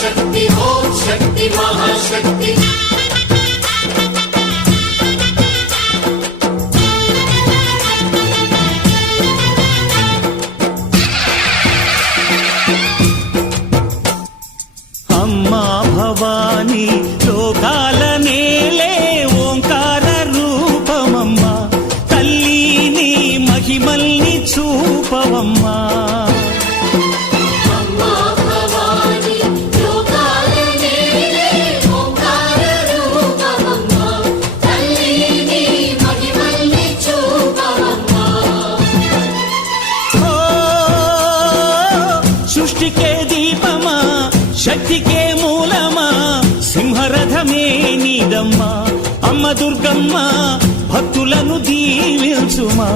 శక్తి ఓం శక్తి మహాశక్తి అమ్మా భవానీ లోకాల నేలే ఓంకార రూపమమ్మా తల్లి నీ మహిమల్ని చూపవమ్మా సృష్టికే దీపమా శక్తికే మూలమా సింహరథమే నీదమ్మా అమ్మ దుర్గమ్మ భక్తులను దీవించుమా